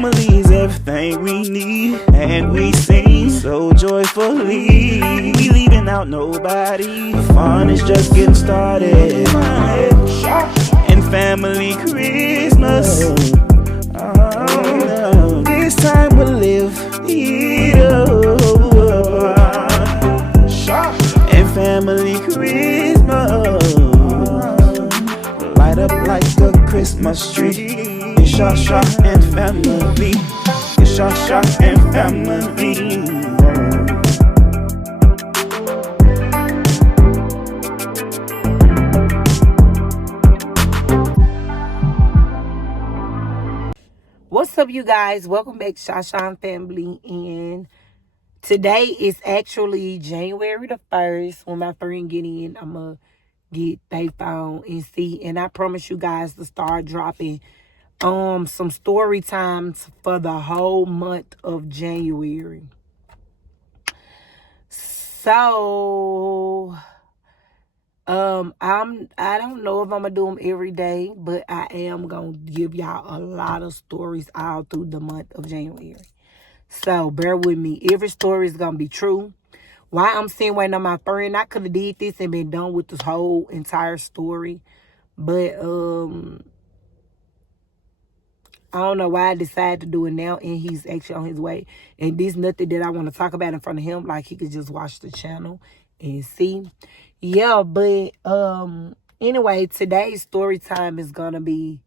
Family's everything we need, and we sing so joyfully. We leaving out nobody, the fun is just getting started. And family Christmas, this time we'll live it up. And family Christmas, light up like a Christmas tree. It's ShaSha and family. It's ShaSha and family. What's up, you guys? Welcome back to ShaSha&Family. And today is actually January the 1st. When my friend get in, I'm going to get their phone and see. And I promise you guys to start dropping some story times for the whole month of January. So I don't know if I'm gonna do them every day, but I am gonna give y'all a lot of stories all through the month of January. So bear with me. Every story is gonna be true. While I'm sitting waiting on my friend, I could have did this and been done with this whole entire story, but I don't know why I decided to do it now, and he's actually on his way. And this nothing that I want to talk about in front of him. Like, he could just watch the channel and see. Yeah, but anyway, today's story time is gonna be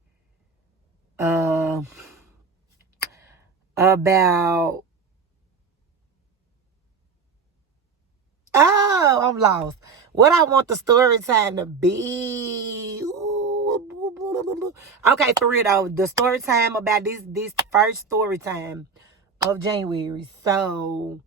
about I'm lost. What I want the story time to be. Okay, for real though, the story time about this first story time of January. So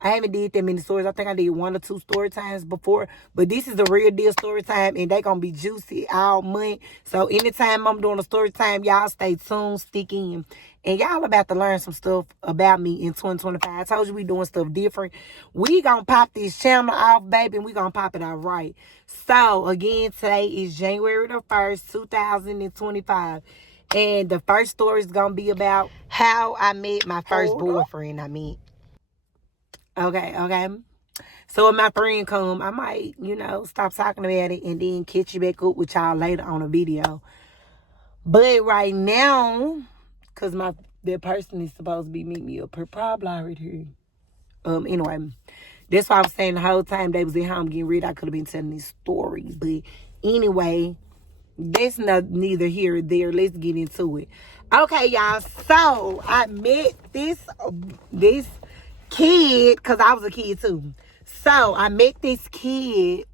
I haven't did that many stories. I think I did 1 or 2 story times before, but this is a real deal story time, and they gonna be juicy all month. So anytime I'm doing a story time, y'all stay tuned, stick in, and y'all about to learn some stuff about me in 2025. I told you we doing stuff different. We gonna pop this channel off, baby, and we gonna pop it out right. So again, today is January the 1st, 2025. And the first story is gonna be about how I met my first boyfriend. Okay. So when my friend come, I might, stop talking about it and then catch you back up with y'all later on a video. But right now, because that person is supposed to be meeting me up, her problem right here. Anyway, that's why I was saying the whole time they was at home getting ready, I could have been telling this story. But anyway, that's neither here or there. Let's get into it. Okay, y'all. So I met this kid, because I was a kid too. So I met this kid.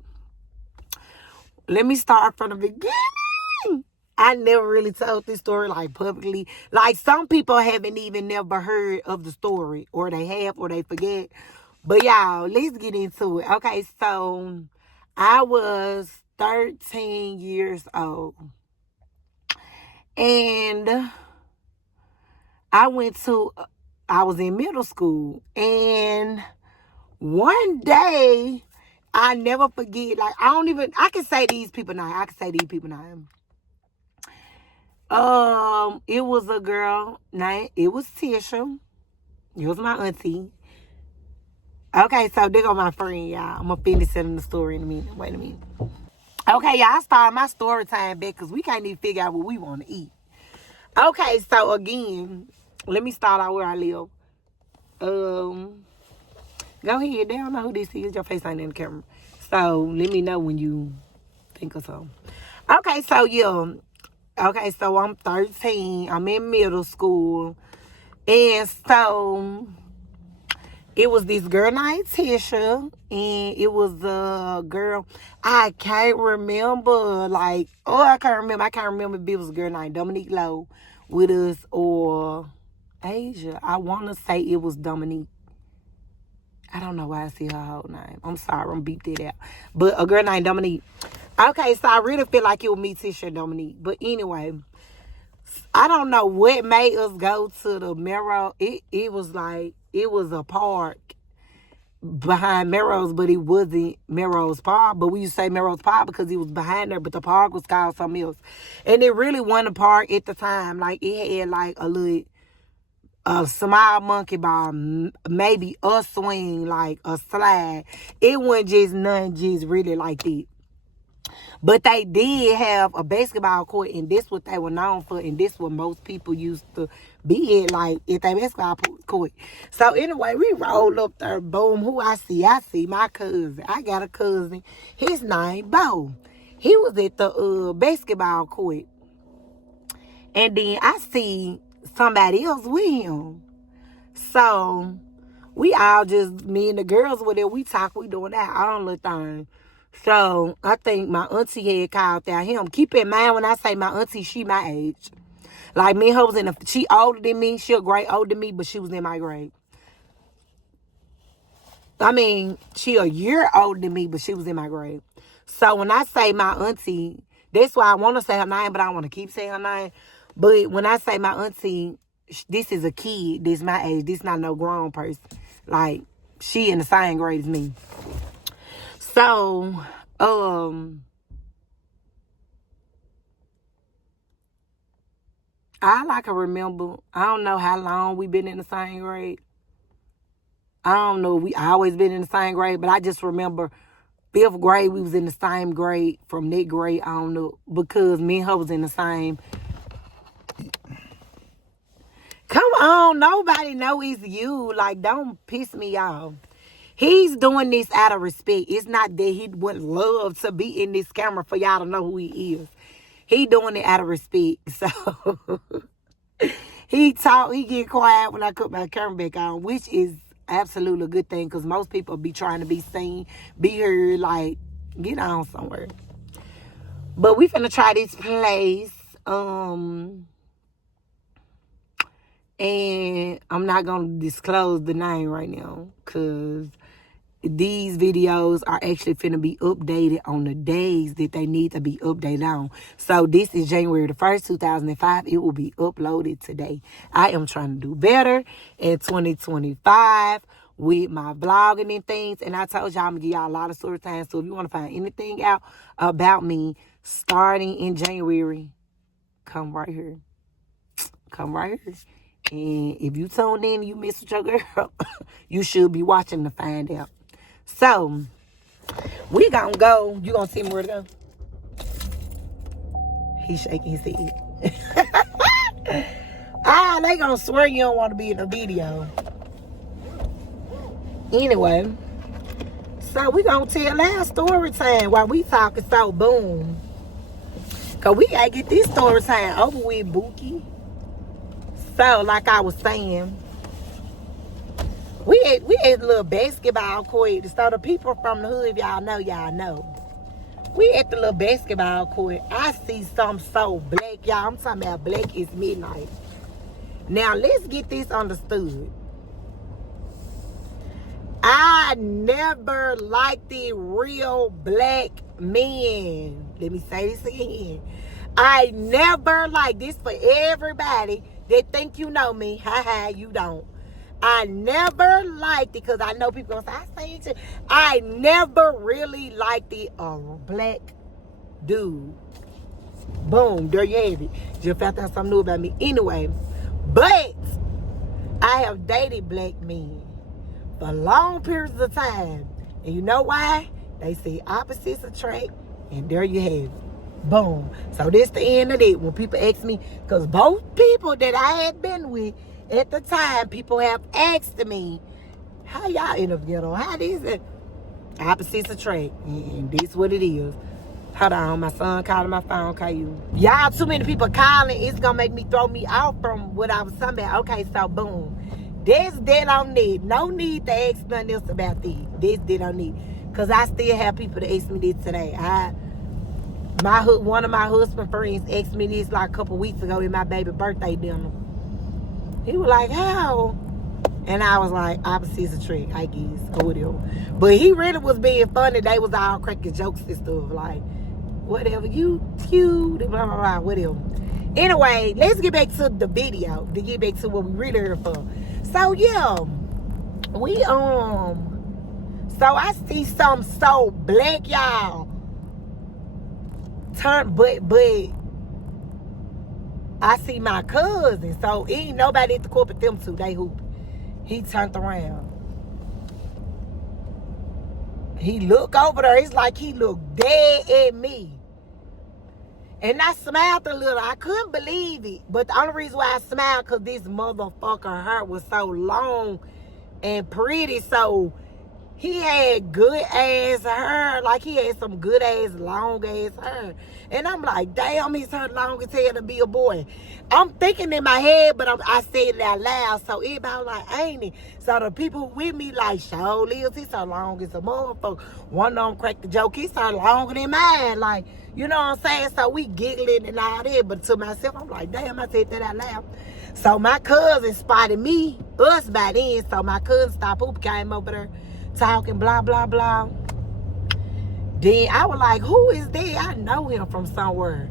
Let me start from the beginning. I never really told this story like publicly. Like, some people haven't even never heard of the story, or they have, or they forget. But y'all, let's get into it. Okay, so I was 13 years old, and I was in middle school, and one day, I never forget, like, I can say these people now. It was a girl named, it was Tisha. It was my auntie. Okay, so there go my friend, y'all. I'm going to finish telling the story in a minute. Wait a minute. Okay, y'all, I started my story time back because we can't even figure out what we want to eat. Okay, so again, let me start out where I live. Go ahead. They don't know who this is. Your face ain't in the camera. So let me know when you think of something. Okay, so yeah. Okay, so I'm 13. I'm in middle school. And so it was this girl named Tisha. And it was a girl. I can't remember. I can't remember if it was a girl named Dominique Lowe with us or Asia. I want to say it was Dominique. I don't know why I see her whole name. I'm sorry, I'm beeped it out. But a girl named Dominique. Okay, so I really feel like it was me, Tisha, and Dominique. But anyway, I don't know what made us go to the Melrose. It was a park behind Melrose, but it wasn't Melrose Park. But we used to say Melrose Park because it was behind there, but the park was called something else. And it really wasn't a park at the time. Like, it had like a little a small monkey bar, maybe a swing, like a slide. It wasn't just none just really like that. But they did have a basketball court, and this what they were known for, and this what most people used to be at, like, at their basketball court. So anyway, we rolled up there, boom, who I see? I see my cousin. I got a cousin. His name, Bo. He was at the basketball court. And then I see somebody else with him. So we all just, me and the girls were there, we talk, we doing that, I don't little thing. So I think my auntie had called out him. Keep in mind when I say my auntie, she my age. Like me and her was she older than me. She a grade older than me, but she was in my grade. I mean, she a year older than me, but she was in my grade. So when I say my auntie, that's why I want to say her name, but I want to keep saying her name. But when I say my auntie, this is a kid. This my age. This not no grown person. Like, she in the same grade as me. So, all I can remember, I don't know how long we been in the same grade. I don't know if we always been in the same grade, but I just remember 5th grade, we was in the same grade. From that grade, I don't know, because me and her was in the same. Come on, nobody know it's you. Like, don't piss me off. He's doing this out of respect. It's not that he would love to be in this camera for y'all to know who he is. He doing it out of respect. So he get quiet when I put my camera back on, which is absolutely a good thing, because most people be trying to be seen, be heard, like, get on somewhere. But we finna try this place. And I'm not going to disclose the name right now, because these videos are actually finna be updated on the days that they need to be updated on. So this is January the 1st, 2005. It will be uploaded today. I am trying to do better in 2025 with my vlogging and things. And I told y'all I'm going to give y'all a lot of story time. So if you want to find anything out about me starting in January, come right here. Come right here. And if you tuned in and you missed with your girl, you should be watching to find out. So, we gonna go. You gonna see me where to go? He's shaking his head. They gonna swear you don't want to be in the video. Anyway, so we gonna tell our story time while we talking. So, boom. Because we gotta get this story time over with, Bookie. So, like I was saying, we had a little basketball court. So the people from the hood, y'all know. We at the little basketball court. I see something so black, y'all. I'm talking about black is midnight. Now, let's get this understood. I never liked the real black men. Let me say this again. I never liked this for everybody that think you know me. Ha, you don't. I never liked it, because I know people gonna say, I say it too. I never really liked the black dude. Boom, there you have it. Just found out something new about me. Anyway, but I have dated black men for long periods of time. And you know why? They say opposites attract, and there you have it. Boom. So this the end of it. When people ask me, because both people that I had been with at the time, people have asked me, how y'all end up together? How this it? Opposites attract. And this what it is. Hold on, my son calling my phone. Call you. Y'all, too many people calling. It's going to make me throw me off from what I was talking about. Okay, so boom. That's dead on need. No need to ask nothing else about this. This dead on need. Because I still have people that ask me this today. One of my husband friends asked me this like a couple weeks ago in my baby birthday dinner. He was like, how? And I was like, opposites attract, I guess, or whatever. But he really was being funny. They was all cracking jokes and stuff. Like, whatever, you cute, blah, blah, blah, whatever. Anyway, let's get back to the video. To get back to what we really here for. So, yeah. So I see something so black, y'all. But I see my cousin. So ain't nobody at the court but them two. They hoop. He turned around. He looked over there. It's like he looked dead at me. And I smiled a little. I couldn't believe it. But the only reason why I smiled because this motherfucker hair was so long and pretty. So he had good ass hair. Like he had some good ass, long ass hair. And I'm like, damn, his hair long as hell to be a boy. I'm thinking in my head, but I said it out loud. So everybody like, ain't it? So the people with me like, show Liz, he's so long as a motherfucker. One of them cracked the joke, he's so longer than mine. Like, you know what I'm saying? So we giggling and all that. But to myself, I'm like, damn, I said that out loud. So my cousin spotted me, us by then. So my cousin stopped up, came over there talking, blah, blah, blah. Then I was like, who is that? I know him from somewhere.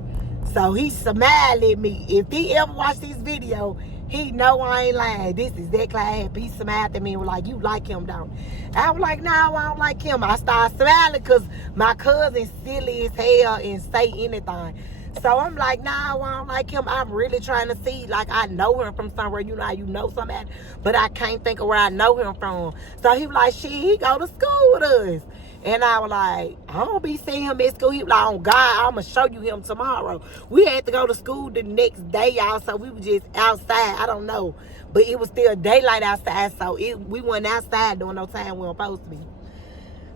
So he smiled at me. If he ever watched this video, he know I ain't lying. This is exactly how it happened. He smiled at me and was like, you like him, don't you? I was like, no, I don't like him. I started smiling because my cousin silly as hell and say anything. So I'm like, nah, I don't like him. I'm really trying to see, like, I know him from somewhere. You know how you know somebody, but I can't think of where I know him from. So he was like, shit, he go to school with us. And I was like, I don't be seeing him at school. He was like, oh, God, I'm going to show you him tomorrow. We had to go to school the next day, y'all, so we were just outside. I don't know. But it was still daylight outside, so we weren't outside during no time we weren't supposed to be.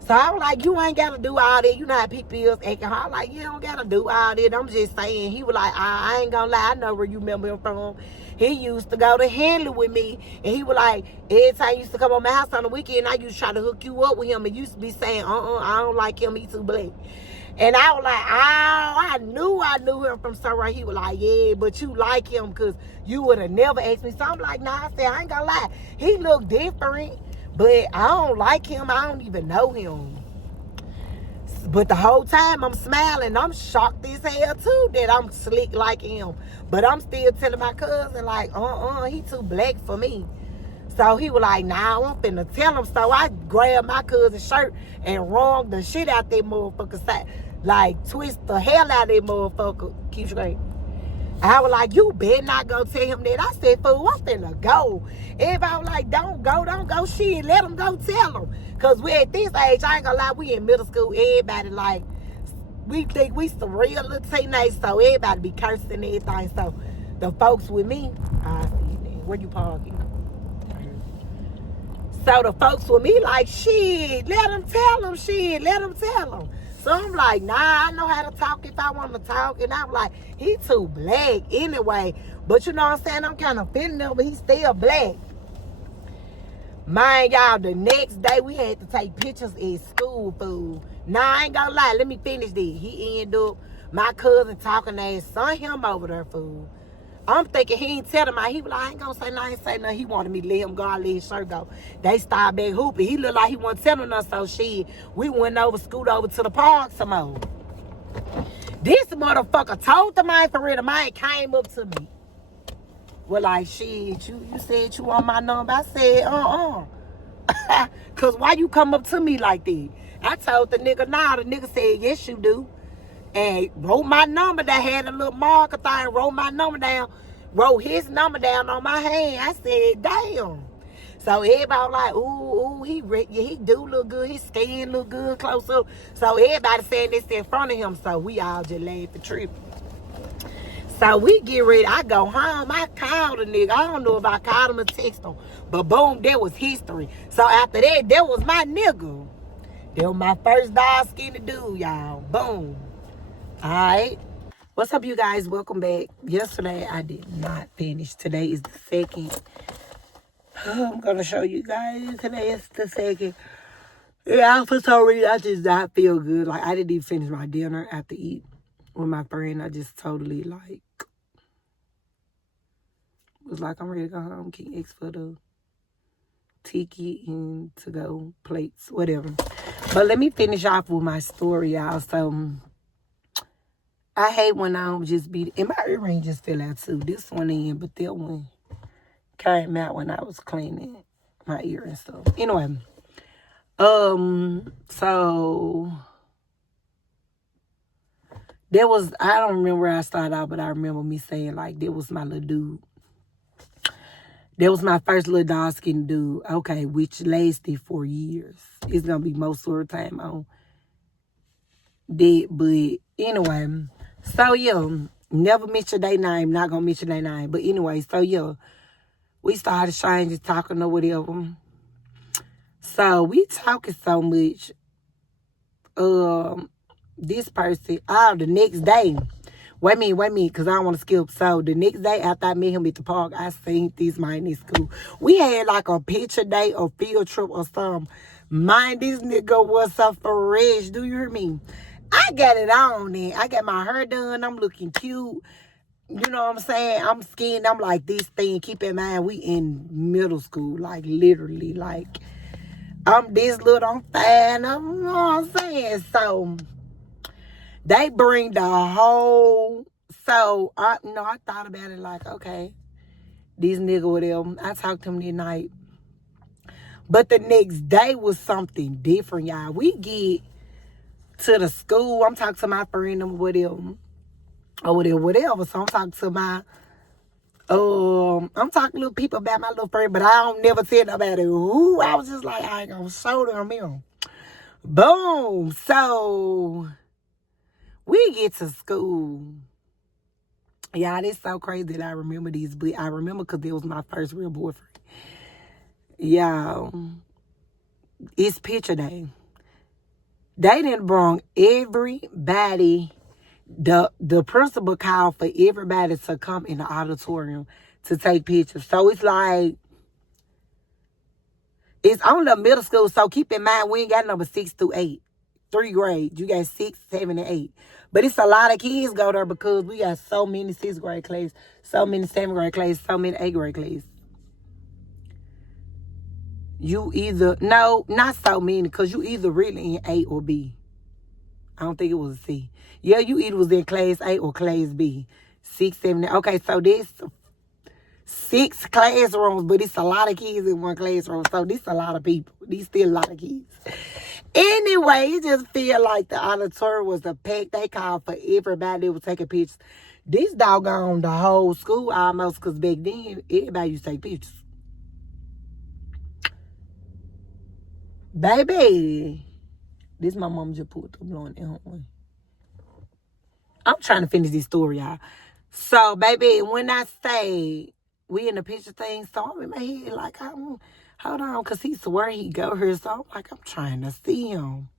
So I was like, you ain't got to do all that. You know how people is acting. I was like, you don't got to do all that. I'm just saying. He was like, I ain't going to lie. I know where you remember him from. He used to go to Henley with me. And he was like, every time he used to come on my house on the weekend, I used to try to hook you up with him. And used to be saying, I don't like him. He too black. And I was like, oh, I knew him from somewhere. He was like, yeah, but you like him because you would have never asked me. So I'm like, nah, I said, I ain't going to lie. He looked different. But I don't like him. I don't even know him. But the whole time I'm smiling. I'm shocked as hell too that I'm slick like him. But I'm still telling my cousin like, he too black for me. So he was like, nah, I'm finna tell him. So I grabbed my cousin's shirt and wrung the shit out that motherfucker side. Like twist the hell out of that motherfucker. Keep straight. I was like, you better not go tell him that. I said, fool, I'm finna go. Everybody was like, don't go. Shit, let him go tell him. Because we at this age, I ain't gonna lie, we in middle school. Everybody like, we think we some real little teenagers. So everybody be cursing and everything. So the folks with me, I see you there. Where you parking? So the folks with me like, shit, let him tell him, shit, let him tell him. So I'm like, nah, I know how to talk if I want to talk. And I'm like, he too black anyway. But you know what I'm saying? I'm kind of feeling him, but he's still black. Mind y'all, the next day we had to take pictures at school, fool. Nah, I ain't gonna lie. Let me finish this. He ended up, my cousin talking to his son, him over there, fool. I'm thinking he ain't telling me. He was like, I ain't gonna say nothing, say nothing. He wanted me to let him go, I let his shirt go. They started back hooping. He looked like he wasn't telling us, so shit. We went over, scooted over to the park some more. This motherfucker told the man for real. The man came up to me. Well, like, shit, you said you want my number. I said, Cause why you come up to me like that? I told the nigga, nah. The nigga said, yes, you do. And wrote my number down, had a little marker thing, wrote my number down, wrote his number down on my hand. I said, damn. So everybody was like, ooh, he do look good, his skin look good, close up. So everybody saying this in front of him, so we all just laughed and tripped. So we get ready, I go home, I called a nigga. I don't know if I called him or text him, but boom, that was history. So after that was my nigga. That was my first dog skinny dude, y'all. Boom. Alright, what's up, you guys? Welcome back. Yesterday I did not finish. Today is the second. I'm gonna show you guys. Today is the second. Yeah, for some reason I just not feel good. Like I didn't even finish my dinner after eat with my friend. I just totally like was like, I'm ready to go home. Can you ask for the ticket and to go plates, whatever. But let me finish off with my story, y'all. So I hate when I don't just be... And my earring just fell out too. This one in, but that one came out when I was cleaning my ear and stuff. Anyway. So... There was, I don't remember where I started out, but I remember me saying, like, that was my little dude. That was my first little dark-skinned dude. Okay, which lasted for years. It's going to be most of the time on that. But anyway, so yeah, never mention their name. Not going to mention their name. But anyway, so yeah, we started changing, talking or whatever. So we talking so much. This person, the next day. Wait a minute, because I don't want to skip. So the next day after I met him at the park, I seen this man in school. We had like a picture day or field trip or something. Mind, this nigga was so fresh. Do you hear me? I got it on then. I got my hair done. I'm looking cute. You know what I'm saying? I'm skinned. I'm like this thing. Keep in mind, we in middle school. Like literally. Like, I'm this little, I'm fine. You know what I'm saying? So they bring the whole, so I thought about it like, okay, this nigga with them. I talked to him that night. But the next day was something different, y'all. We get to the school. I'm talking to my friend and whatever. Or whatever. So I'm talking to my, I'm talking to little people about my little friend, but I don't never tell nobody who. I was just like, I ain't gonna show them him. Boom. So we get to school. Y'all, it's so crazy that I remember these, but I remember because it was my first real boyfriend. Y'all, it's picture day. They didn't bring everybody. The principal called for everybody to come in the auditorium to take pictures. So it's like, it's on the middle school. So keep in mind, we ain't got number 6 through 8. 3 grades. You got 6, 7, and 8. But it's a lot of kids go there because we got so many 6th grade classes, so many 7th grade classes, so many 8th grade classes. You either, no, not so many, because you either really in A or B. I don't think it was a C. Yeah, you either was in class A or class B. 6, 7, 8. Okay, so this 6 classrooms, but it's a lot of kids in one classroom. So this a lot of people. These still a lot of kids. Anyway, it just feel like the auditorium was a pack. They called for everybody that was taking pictures. This doggone the whole school almost, because back then, everybody used to take pictures. Baby, this my mom just put the blowing in horn. I'm trying to finish this story, y'all. So, baby, when I say we in the picture thing, so I'm in my head like, hold on, because he swear he go here. So I'm like, I'm trying to see him.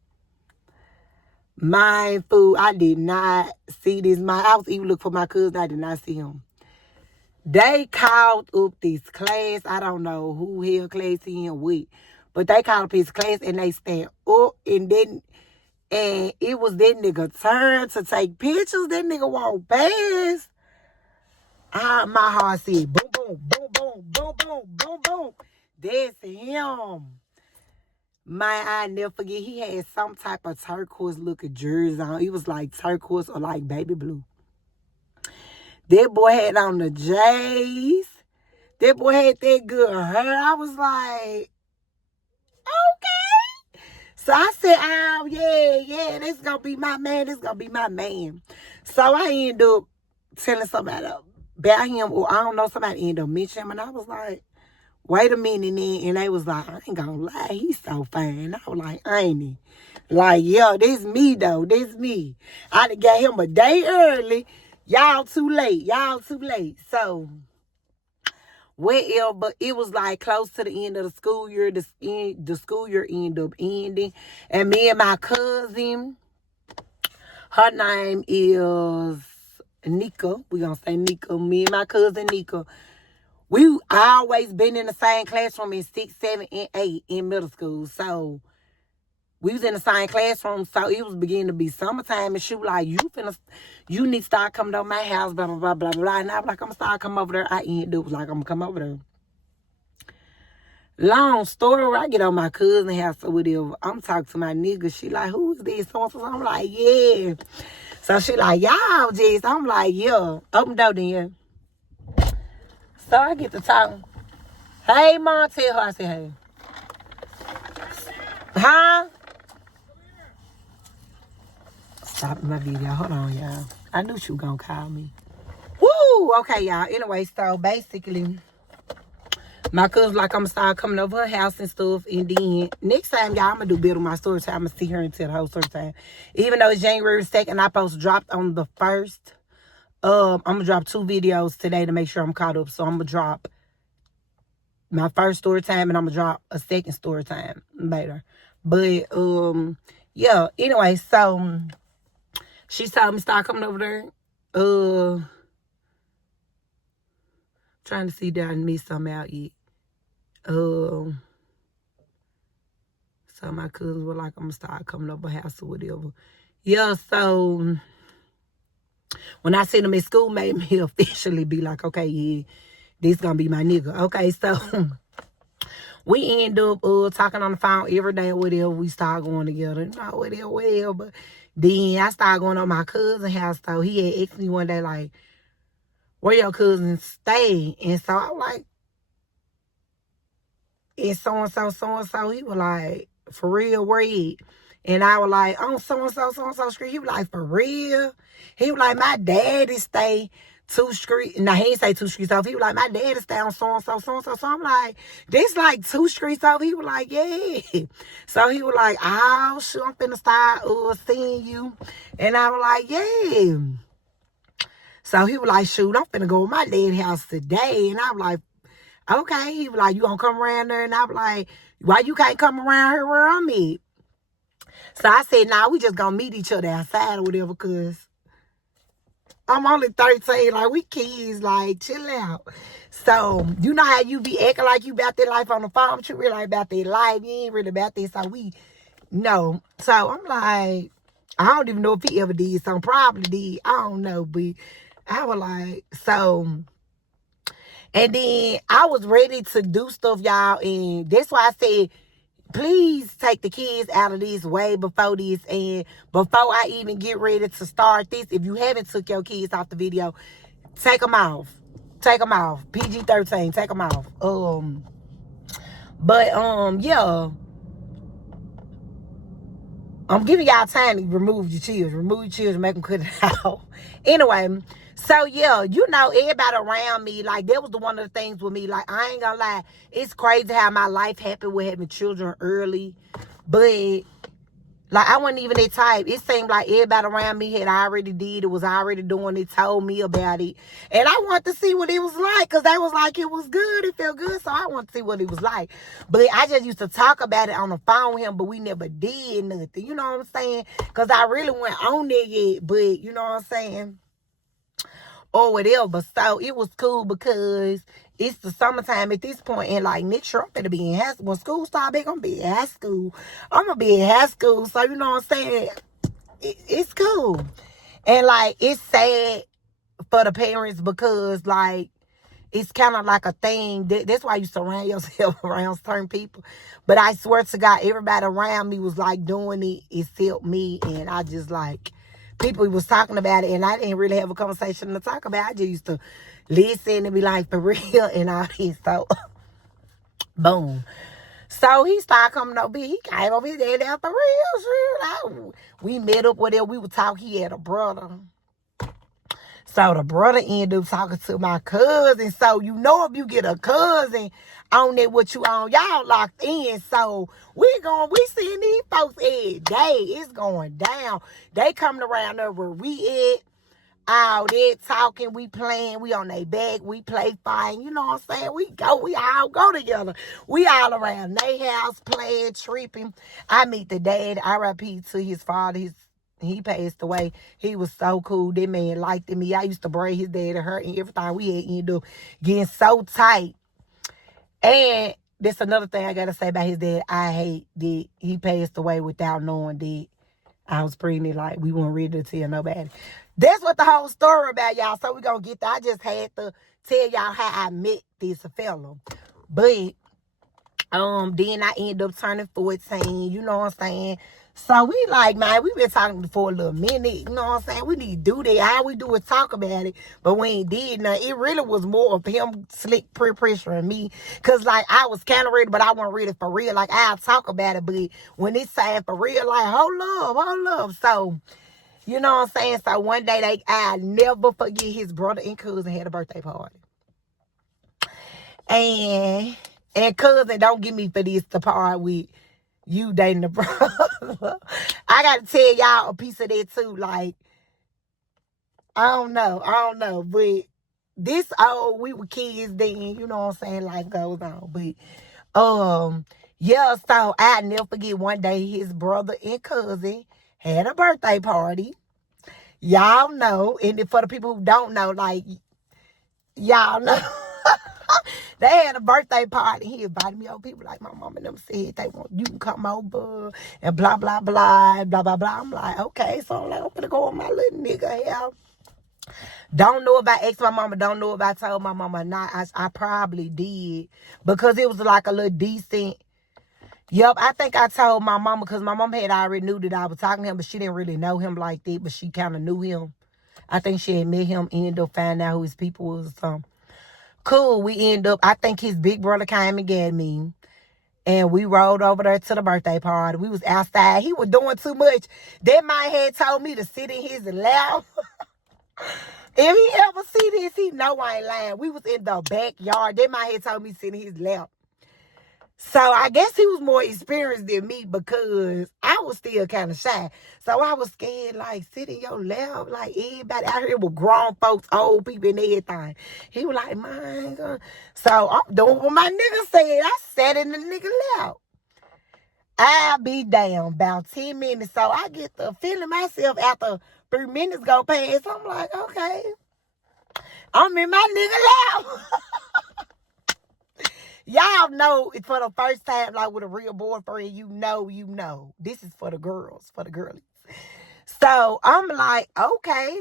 My fool, I did not see this. I was even looking for my cousin. I did not see him. They called up this class. I don't know who hell class he in with. But they called up his class and they stand up and it was that nigga turn to take pictures. That nigga walked past. My heart said boom, boom, boom, boom, boom, boom, boom, boom. That's him. I never forget, he had some type of turquoise looking jersey on. It was like turquoise or like baby blue. That boy had on the J's. That boy had that good hair. I was like, okay. So I said, oh, yeah, this gonna be my man. This gonna be my man. So I ended up telling somebody about him, or I don't know, somebody ended up mentioning him, and I was like, wait a minute, then. And they was like, I ain't gonna lie, he's so fine. I was like, ain't he? Like, yo, this me, though. This me. I done got him a day early. Y'all too late. So, well, but it was like close to the end of the school year. The school year ended up ending. And me and my cousin, her name is Nika. We gonna say Nika. Me and my cousin Nika. We always been in the same classroom in 6, 7, and 8 in middle school. So we was in the same classroom. So it was beginning to be summertime. And she was like, you need to start coming to my house, blah, blah, blah, blah, blah. And I was like, I'm going to start coming over there. I ended up like, I'm going to come over there. Long story, I get on my cousin's house or whatever. I'm talking to my nigga. She like, who is this? So I'm like, yeah. So she like, y'all, jeez. I'm like, yeah. Open the door then. So I get to talking. Hey, Mom, tell her I said, hey. Huh? stopped my video. Hold on, y'all. I knew she was gonna call me. Woo! Okay, y'all. Anyway, so basically, my cousin like I'm gonna start coming over her house and stuff. And then next time, y'all, I'm gonna do better my story time. I'm gonna see her and tell the whole story time. Even though it's January 2nd, I supposed to drop on the 1st. I'm gonna drop 2 videos today to make sure I'm caught up. So I'm gonna drop my first story time and I'm gonna drop a second story time later. But yeah, anyway, so she told me start coming over there. Trying to see that I miss something out yet. So my cousins were like, I'm gonna start coming over her house or whatever. Yeah, so when I seen them at school, made me officially be like, okay, yeah, this gonna be my nigga. Okay, so we end up talking on the phone every day or whatever. We start going together, whatever. But then I started going to my cousin's house. So he had asked me one day, like, where your cousins stay? And so I was like, and so-and-so. He was like, for real, where he? And I was like, on so-and-so street. He was like, for real? He was like, my daddy stay 2 streets. Now, he didn't say 2 streets off. He was like, my daddy stay on so-and-so. So I'm like, this like 2 streets off. He was like, yeah. So he was like, oh, shoot, I'm finna start seeing you. And I was like, yeah. So he was like, shoot, I'm finna go to my dad's house today. And I was like, okay. He was like, you gonna come around there? And I was like, why you can't come around here where I'm at? So I said, nah, we just gonna meet each other outside or whatever, because I'm only 13. Like, we kids, like, chill out. So, you know how you be acting like you about that life on the phone, but you really about that life. You ain't really about this. So we know. So I'm like, I don't even know if he ever did something. Probably did. I don't know. But I was like, so. And then I was ready to do stuff, y'all. And that's why I said, please take the kids out of this way before this. And before I even get ready to start this, if you haven't took your kids off the video, take them off. Take them off. PG-13, take them off. Yeah. I'm giving y'all time to remove your children. Remove your children, make them cut it out. Anyway, so yeah, you know, everybody around me, like, that was one of the things with me. Like, I ain't gonna lie, it's crazy how my life happened with having children early. But, like, I wasn't even that type. It seemed like everybody around me had already did it, was already doing it, told me about it. And I wanted to see what it was like, because they was like, it was good, it felt good, so I wanted to see what it was like. But I just used to talk about it on the phone with him, but we never did nothing. You know what I'm saying? Because I really went on there yet, but you know what I'm saying? Or whatever. So it was cool because it's the summertime at this point, and like next year I'm gonna be in high school. When school start back, I'm gonna be in high school. I'm gonna be in high school. So you know what I'm saying? It's cool. And like, it's sad for the parents because like, it's kind of like a thing. That's why you surround yourself around certain people. But I swear to God, everybody around me was like doing it except me. And I just like, people was talking about it, and I didn't really have a conversation to talk about. I just used to listen and be like, for real, and all this. So, boom. So he started coming over. He came over there for real. Sure. We met up with him. We would talk. He had a brother. So the brother ended up talking to my cousin. So you know, if you get a cousin on there, what you on, y'all locked in. So we seeing these folks every day. It's going down. They coming around there where we at. All that talking, we playing, we on their back, we play fighting, you know what I'm saying? We all go together. We all around their house playing, tripping. I meet the dad, RIP to his father, he passed away. He was so cool. That man liked me. I used to braid his dad and her and everything. We had ended up getting so tight. And that's another thing I gotta say about his dad. I hate that he passed away without knowing that I was pregnant. Like, we weren't ready to tell nobody. That's what the whole story about, y'all. So we gonna get there. I just had to tell y'all how I met this fella. But then I ended up turning 14, you know what I'm saying? So we like, man, we been talking for a little minute, you know what I'm saying? We need to do that. All we do is talk about it, but we ain't did nothing. It really was more of him slick peer pressuring me, because like, I was kind of ready, but I wasn't ready for real. Like, I'll talk about it, but when it's time for real, like, hold up. So You know what I'm saying? So one day I never forget his brother and cousin had a birthday party. And cousin, don't get me for this to part with you dating the brother. I gotta tell y'all a piece of that too. Like, I don't know. But this we were kids then, you know what I'm saying? Life goes on. But yeah, so I never forget one day his brother and cousin had a birthday party. Y'all know, and for the people who don't know, like, y'all know. They had a birthday party. He invited me over. People like my mom and them said they want you can come over and blah blah blah blah blah blah. I'm like, okay, so I'm like, I'm gonna go with my little nigga here. Don't know if I asked my mama. Don't know if I told my mama or not. I probably did because it was like a little decent. Yep, I think I told my mama because my mama had already knew that I was talking to him, but she didn't really know him like that. But she kind of knew him. I think she had met him, ended up finding out who his people was or something. Cool, we end up, I think his big brother came and got me. And we rode over there to the birthday party. We was outside. He was doing too much. That man had told me to sit in his lap. If he ever see this, he know I ain't lying. We was in the backyard. That man had told me to sit in his lap. So I guess he was more experienced than me because I was still kind of shy. So I was scared, like, sit in your lap. Like, everybody out here with grown folks, old people and everything. He was like, man. So I'm doing what my nigga said. I sat in the nigga lap. I'll be damn about 10 minutes. So I get the feeling myself after 3 minutes go past. I'm like, okay. I'm in my nigga lap. Y'all know it's for the first time, like with a real boyfriend, you know. This is for the girls, for the girlies. So I'm like, okay.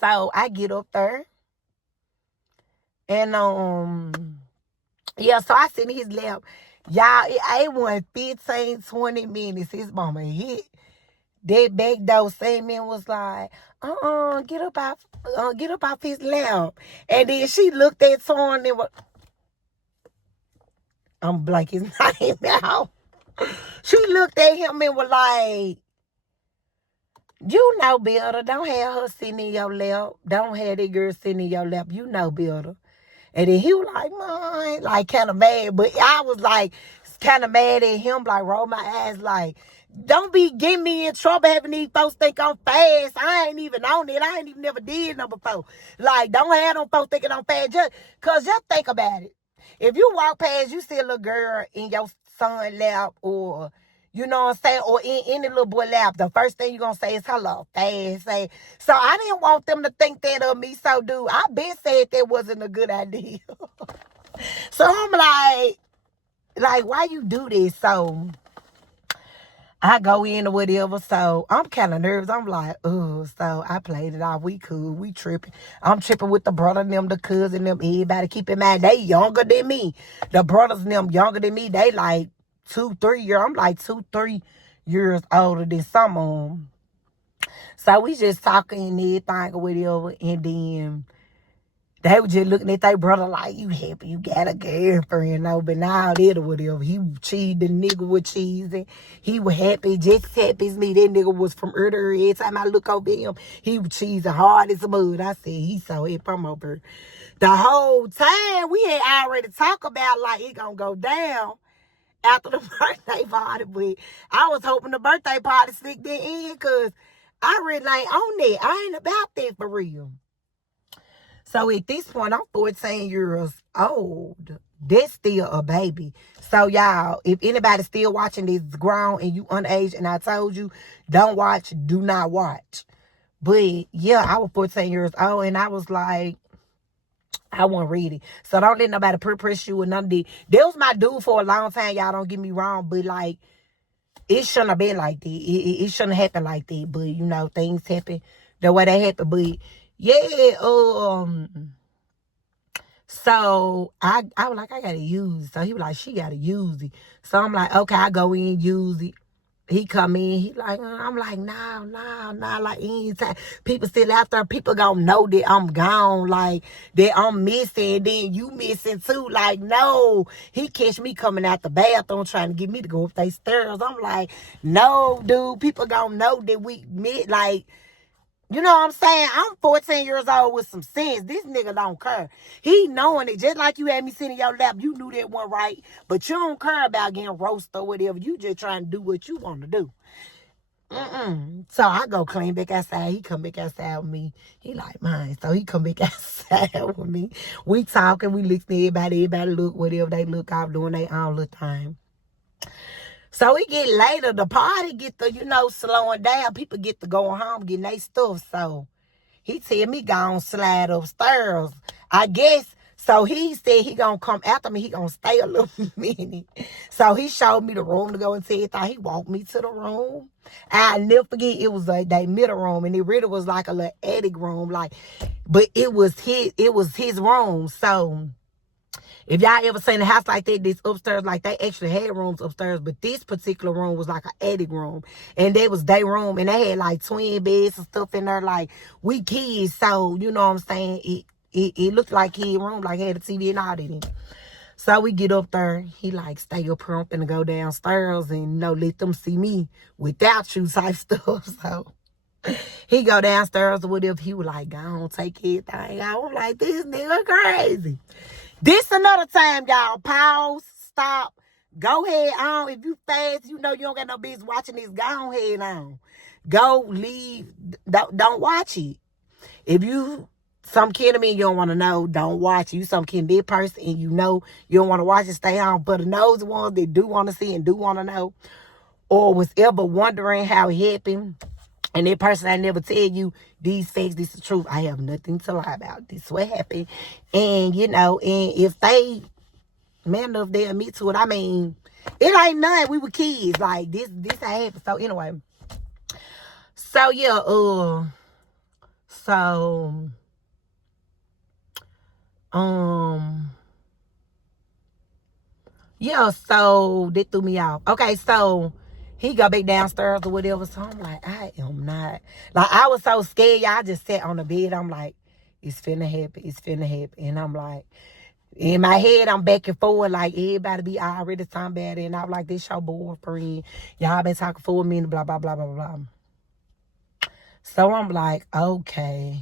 So I get up there. And yeah, so I sit in his lap. Y'all, it went 15, 20 minutes. His mama hit that back door. Same man was like, get up off his lap. And then she looked at Torn and was, I'm blank his name now. She looked at him and was like, you know better. Don't have her sitting in your lap. Don't have that girl sitting in your lap. You know better. And then he was like, man, like kind of mad. But I was like kind of mad at him, like roll my eyes like, don't be getting me in trouble having these folks think I'm fast. I ain't even on it. I ain't even never did no before. Like, don't have them folks thinking I'm fast. Just think about it. If you walk past, you see a little girl in your son lap or, you know what I'm saying, or in any little boy lap, the first thing you're going to say is hello, fast. Say. So I didn't want them to think that of me. So, dude, I been said that wasn't a good idea. So I'm like, why you do this? So I go in or whatever. So I'm kind of nervous. I'm like, oh, so I played it off. We cool. We tripping. I'm tripping with the brother and them, the cousin them, everybody. Keep in mind, they younger than me. The brothers and them younger than me. They like 2, 3 years. I'm like 2, 3 years older than some of them. So we just talking and everything or whatever. And then they were just looking at their brother like, you happy you got a girlfriend, no, but now that or whatever. He cheesed, the nigga was cheesing. He was happy, just as happy as me. That nigga was from earlier. Every time I look over him, he was cheesing hard as a mud. I said, he so happy I'm over. The whole time, we had already talked about like it gonna go down after the birthday party. But I was hoping the birthday party slick that in because I really ain't on that. I ain't about that for real. So at this point, I'm 14 years old. That's still a baby. So y'all, if anybody's still watching this grown and you underage, and I told you, don't watch, do not watch. But yeah, I was 14 years old and I was like, I wasn't ready. So don't let nobody press you or none of that. That was my dude for a long time, y'all, don't get me wrong. But like, it shouldn't have been like that. It shouldn't have happened like that. But you know, things happen the way they happen. But yeah, so I was like, I gotta use it. So he was like, she gotta use it. So I'm like, okay, I go in, use it. he come in, he like, I'm like, nah, like anytime people still out there, people gonna know that I'm gone, like that I'm missing, then you missing too. Like, no. He catch me coming out the bathroom trying to get me to go up they stairs. I'm like, no, dude, people gonna know that we met, like, you know what I'm saying? I'm 14 years old with some sense. This nigga don't care. He knowing it. Just like you had me sitting in your lap, you knew that one right. But you don't care about getting roasted or whatever. You just trying to do what you want to do. So I go clean back outside. He come back outside with me. He like mine. So he come back outside with me. We talking. We listen to everybody. Everybody look whatever they look out doing their own little time. So we get later, the party get the, slowing down. People get to going home, getting their stuff. So he tell me go slide upstairs. I guess, so he said he gonna come after me. He gonna stay a little minute. So he showed me the room to go into. He walked me to the room. I'll never forget, it was like that middle room. And it really was like a little attic room. But it was his room. So if y'all ever seen a house like that, this upstairs, like they actually had rooms upstairs, but this particular room was like an attic room. And that was their room, and they had like twin beds and stuff in there. Like, we kids, so you know what I'm saying? It looked like his room, like had a TV and all that in it. So we get up there, he like stay up here, I'm finna go downstairs and let them see me without you type stuff. So he go downstairs or whatever, he was like, go on, take everything. I was like, this nigga crazy. This another time, y'all. Pause. Stop. Go ahead on. If you fast, you don't got no business watching this. Go ahead on. Go, leave. Don't watch it. If you some kid of me you don't want to know, don't watch it. You some kid big person and you don't want to watch it, stay on. But the nosy ones that do want to see and do want to know, or was ever wondering how it happened, and that person I never tell you these facts, this is the truth. I have nothing to lie about. This is what happened. And, and if they, man enough, they admit to it, I mean, it ain't nothing. We were kids. Like, this happened. So, anyway. So, yeah, so that threw me off. Okay, so he go back downstairs or whatever. So I'm like, I am not. Like, I was so scared, y'all. I just sat on the bed. I'm like, it's finna happen. It's finna happen. And I'm like, in my head, I'm back and forth. Like, everybody be already talking about it. And I'm like, this your boyfriend. Y'all been talking for a minute, blah, blah, blah, blah, blah. So I'm like, okay.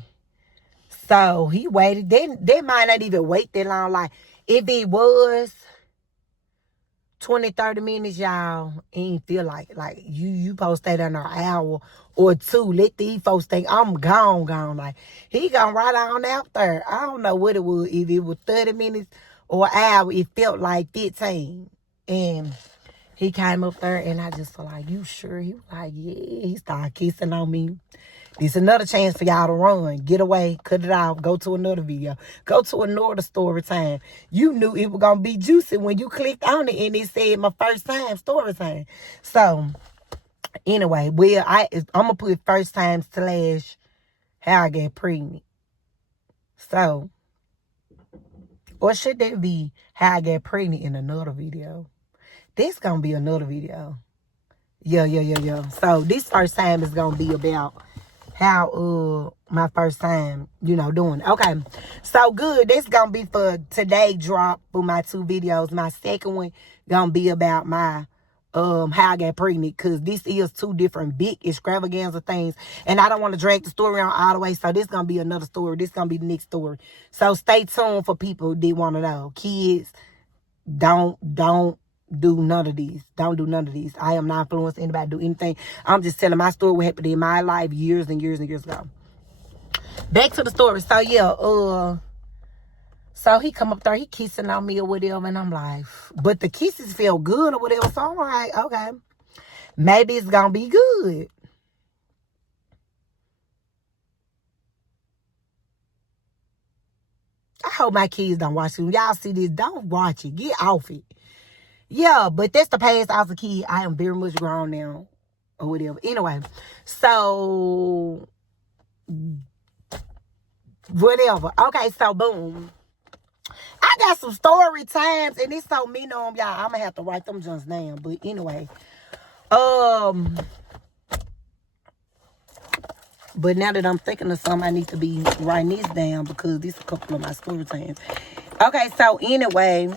So he waited. They might not even wait that long. Like, if it was 20, 30 minutes, y'all, ain't feel like it. Like, you supposed to stay there an hour or two. Let these folks think I'm gone. Like, he gone right on out there. I don't know what it was. If it was 30 minutes or an hour, it felt like 15. And he came up there, and I just was like, you sure? He was like, yeah. He started kissing on me. It's another chance for y'all to run. Get away. Cut it off. Go to another video. Go to another story time. You knew it was going to be juicy when you clicked on it and it said my first time story time. So, anyway, well, I'm going to put first time / how I get pregnant. So, or should there be how I get pregnant in another video? This going to be another video. Yeah. So, this first time is going to be about how my first time, doing it. Okay. So good. That's gonna be for today drop for my 2 videos. My second one gonna be about my how I got pregnant, because this is 2 different big extravaganza things. And I don't want to drag the story on all the way. So this gonna be another story. This gonna be the next story. So stay tuned for people that want to know. Kids, don't do none of these. Don't do none of these. I am not influencing anybody to do anything. I'm just telling my story what happened in my life years and years and years ago. Back to the story. So yeah, so he come up there, he kissing on me or whatever, and I'm like, but the kisses feel good or whatever. So I'm like, okay, maybe it's gonna be good. I hope my kids don't watch it. Y'all see this, don't watch it. Get off it. Yeah, but that's the past. I was a kid. I am very much grown now or whatever. Anyway, so whatever. Okay, so boom. I got some story times, and it's so many of them, y'all. I'm going to have to write them just now. But anyway, But now that I'm thinking of something, I need to be writing this down because this is a couple of my story times. Okay, so anyway,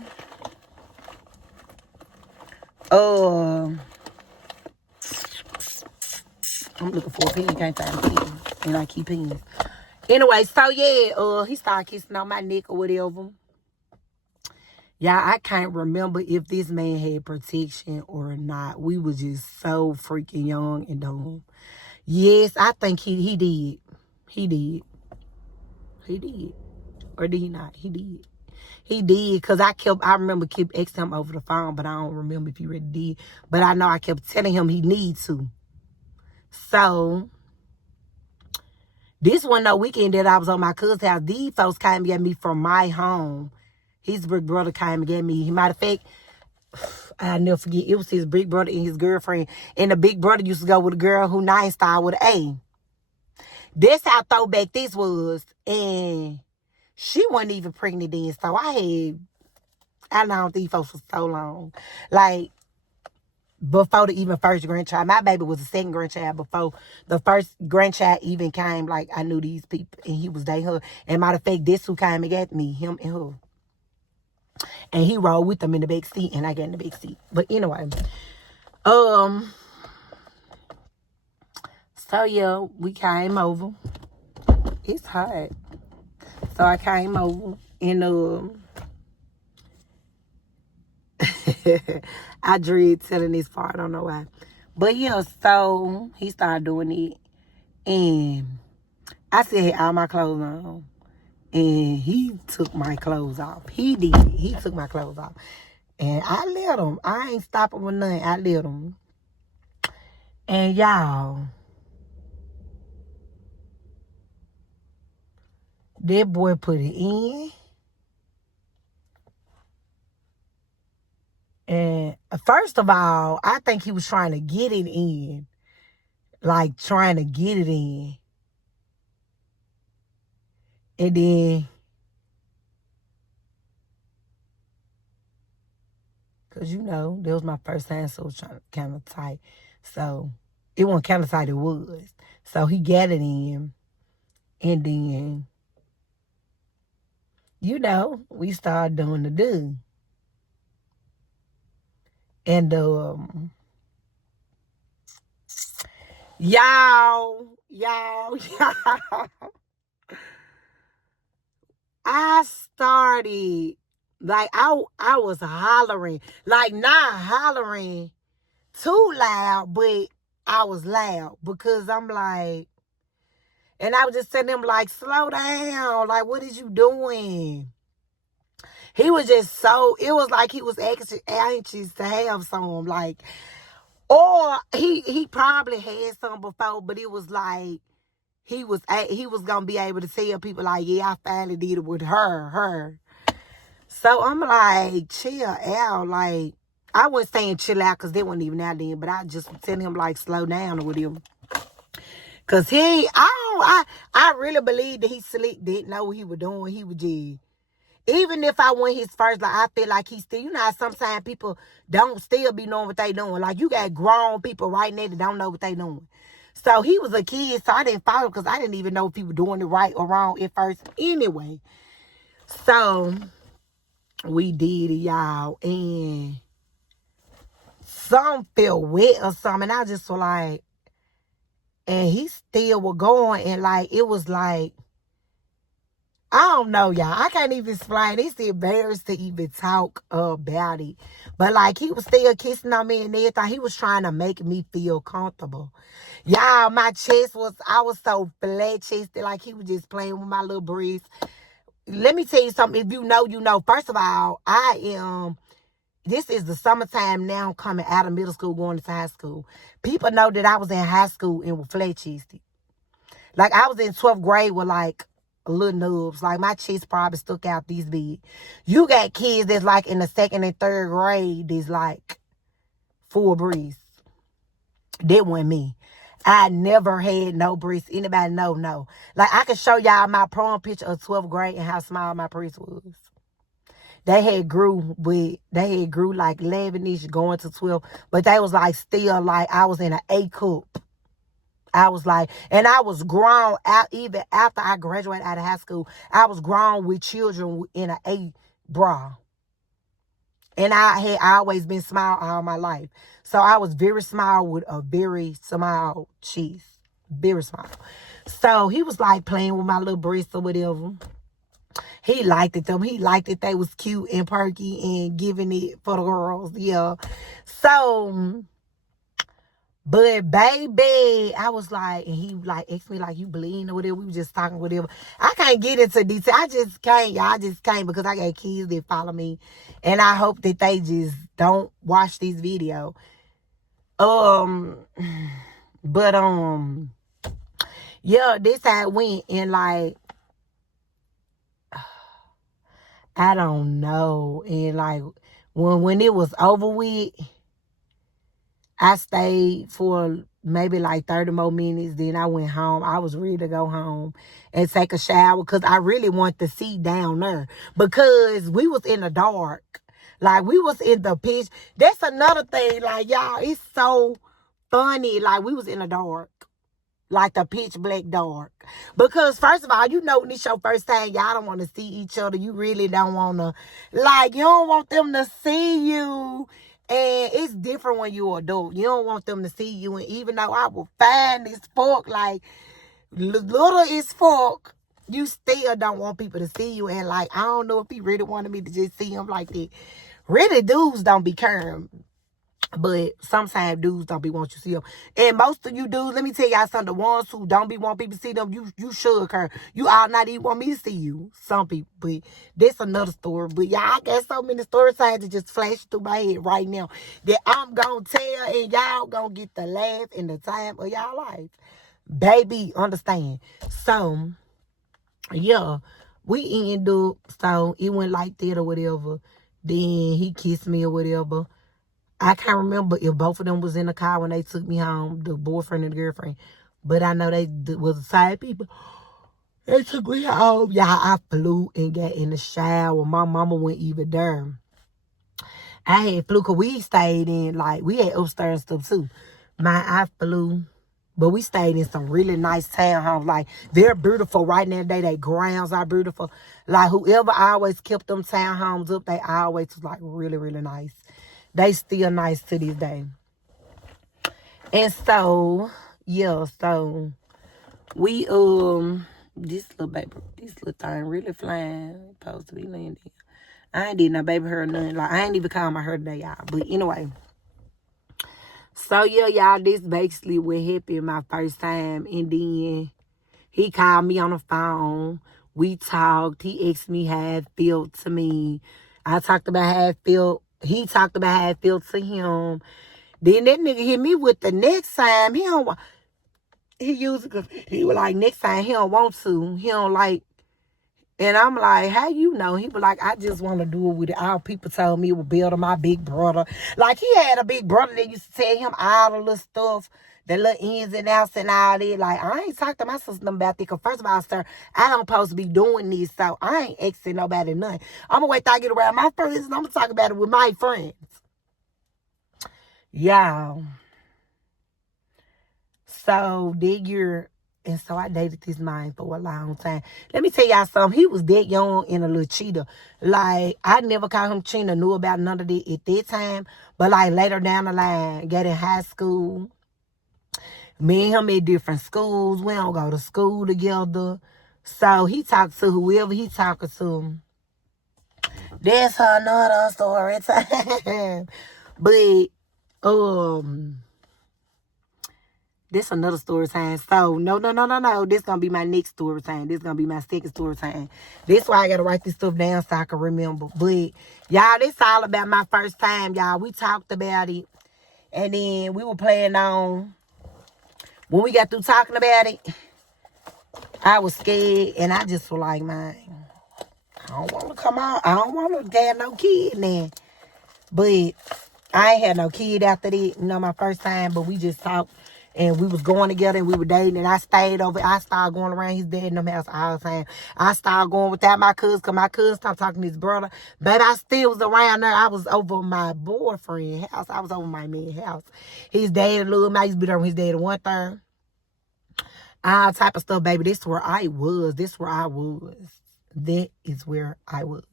I'm looking for a pen, can't find a pen, and I keep pens. Anyway, so yeah, he started kissing on my neck or whatever. Yeah, I can't remember if this man had protection or not. We was just so freaking young and dumb. Yes, I think he did. He did. He did. Or did he not? He did. He did, because I remember keep asking him over the phone, but I don't remember if he really did. But I know I kept telling him he needs to. So, this one no weekend that I was on my cousin's house, these folks came and got me from my home. His big brother came and got me. Matter of fact, I'll never forget, it was his big brother and his girlfriend. And the big brother used to go with a girl who name started with an A. That's how throwback this was. And she wasn't even pregnant then. So I known these folks for so long. Like, before the even first grandchild. My baby was the second grandchild before the first grandchild even came. Like, I knew these people and he was dating her. And matter of fact, this who came and got me, him and her. And he rode with them in the back seat and I got in the back seat. But anyway, so yeah, we came over. It's hot. So I came over and I dread telling this part, I don't know why. But yeah, so he started doing it. And I still had all my clothes on. And he took my clothes off. He did. He took my clothes off. And I let him. I ain't stopping with nothing. I let him. And y'all, that boy put it in. And first of all, I think he was trying to get it in. Like, trying to get it in. And then, because, you know, that was my first time, so it was kind of tight. So, it wasn't kind of tight, it was. So, he got it in. And then, you know, we started doing the do. And, y'all. I started, like, I was hollering. Like, not hollering too loud, but I was loud. Because I'm like, and I was just telling him, like, slow down. Like, what is you doing? He was just so, it was like he was anxious to have some. Like, or he probably had some before, but it was like, he was gonna be able to tell people like, yeah, I finally did it with her. So I'm like, chill out. Like, I wasn't saying chill out because they wasn't even out then, but I just was telling him like slow down with him. Cause I really believe that he slick didn't know what he was doing. He was just, even if I went his first, like I feel like he still, you know how sometimes people don't still be knowing what they doing. Like, you got grown people right now that don't know what they doing. So he was a kid, so I didn't follow because I didn't even know if he was doing it right or wrong at first anyway. So we did it, y'all, and some felt wet or something. I just was like, and he still was going, and like, it was like, I don't know, y'all. I can't even explain. It's embarrassed to even talk about it. But, like, he was still kissing on me and everything. He was trying to make me feel comfortable. Y'all, my chest was, I was so flat-chested. Like, he was just playing with my little breasts. Let me tell you something. If you know, you know. First of all, this is the summertime now, coming out of middle school, going to high school. People know that I was in high school and was flat-chested. Like, I was in 12th grade with, like, little nubs. Like, my chest probably stuck out this big. You got kids that's, like, in the 2nd and 3rd grade that's, like, full breasts. That wasn't me. I never had no breasts. Anybody know? No. Like, I can show y'all my prom picture of 12th grade and how small my breast was. they had grew like 11-ish going to 12. But they was like still like I was in an A cup. I was like, and I was grown out even after I graduated out of high school. I was grown with children in an A bra. And I had always been small all my life. So I was very small with a very small cheese. Very small. So he was like playing with my little breasts or whatever. He liked it them. He liked it. They was cute and perky and giving it for the girls. Yeah. So, but baby, I was like, and he like asked me like, you bleeding or whatever. We were just talking whatever. I can't get into detail. I just can't, y'all. I just can't because I got kids that follow me. And I hope that they just don't watch this video. But yeah, this how it went. And like, I don't know. And like, when it was over with, I stayed for maybe like 30 more minutes. Then I went home. I was ready to go home and take a shower because I really wanted to see down there. Because we was in the dark. Like, we was in the pitch. That's another thing. Like, y'all, it's so funny. Like, we was in the dark. Like the pitch black dark. Because, first of all, you know when it's your first time, y'all don't want to see each other. You really don't want to, like, you don't want them to see you. And it's different when you're adult. You don't want them to see you. And even though I was fine as fuck, like, little as fuck, you still don't want people to see you. And, like, I don't know if he really wanted me to just see him like that. Really, dudes don't be caring. But sometimes dudes don't be want you to see them. And most of you dudes, let me tell y'all something. The ones who don't be want people to see them, you should care. You all not even want me to see you. Some people. But that's another story. But y'all, I got so many stories that just flash through my head right now that I'm going to tell and y'all going to get the laugh and the time of y'all life. Baby, understand. So, yeah, we ended up, so it went like that or whatever. Then he kissed me or whatever. I can't remember if both of them was in the car when they took me home, the boyfriend and the girlfriend. But I know they was the same people. They took me home. Y'all, I flew and got in the shower. My mama went even there. I had flew because we stayed in, like, we had upstairs stuff too. I flew. But we stayed in some really nice townhomes. Like, they're beautiful right now. They grounds are beautiful. Like, whoever always kept them townhomes up, they always was, like, really, really nice. They still nice to this day. And so, yeah, so we, this little thing really flying, supposed to be landing. I ain't did no baby hair or nothing. Like, I ain't even called my hair today, y'all. But anyway. So, yeah, y'all, this basically what happened my first time. And then he called me on the phone. We talked. He asked me how it felt to me. I talked about how it felt. He talked about how it felt to him. Then that nigga hit me with the next time. He used it because he was like, next time he don't want to. He don't like. And I'm like, how you know? He was like, I just want to do it with it. All people told me it was Bill to my big brother. Like, he had a big brother that used to tell him all the little stuff, the little ins and outs and all that. Like, I ain't talked to my sister about that. Because first of all, sir, I don't supposed to be doing this. So I ain't asking nobody nothing. I'm going to wait till I get around my friends and I'm going to talk about it with my friends. Y'all. So that year, and so I dated this man for a long time. Let me tell y'all something. He was that young and a little cheater. Like, I never called him cheating, knew about none of that at that time. But like later down the line, got in high school. Me and him at different schools. We don't go to school together. So he talked to whoever he talking to. That's another story time. But, this another story time. So, no. This gonna be my next story time. This gonna be my second story time. This why I gotta write this stuff down so I can remember. But, y'all, this all about my first time, y'all. We talked about it. And then we were playing on. When we got through talking about it, I was scared. And I just was like, man, I don't want to come out. I don't want to have no kid now. But I ain't had no kid after that. You know, my first time. But we just talked. And we was going together and we were dating. And I stayed over. I started going around his dad in them house all the time. I started going without my cousin because my cousin stopped talking to his brother. But I still was around there. I was over my boyfriend's house. I was over my man's house. His dad, little man, I used to be there with his dad at 1:30. All type of stuff, baby. This is where I was. This is where I was. That is where I was.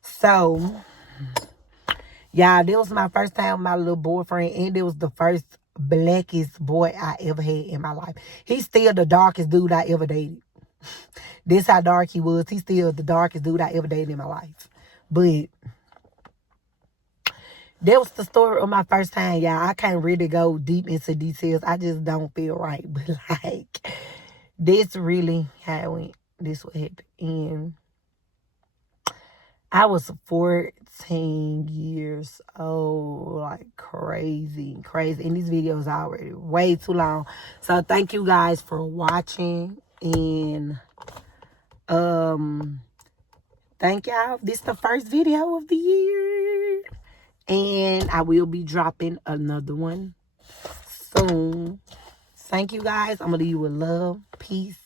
So, y'all, that was my first time with my little boyfriend. And it was the first blackest boy I ever had in my life. He's still the darkest dude I ever dated. This how dark he was. He's still the darkest dude I ever dated in my life. But that was the story of my first time, y'all. I can't really go deep into details. I just don't feel right. But, like, this really how it went. This what happened. And I was 14 years old. Like, crazy. And this video is already way too long. So, thank you guys for watching. And, thank y'all. This is the first video of the year. And I will be dropping another one soon. Thank you guys. I'm going to leave you with love, peace,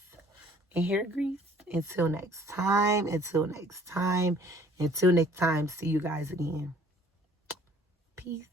and hair grease. Until next time. See you guys again. Peace.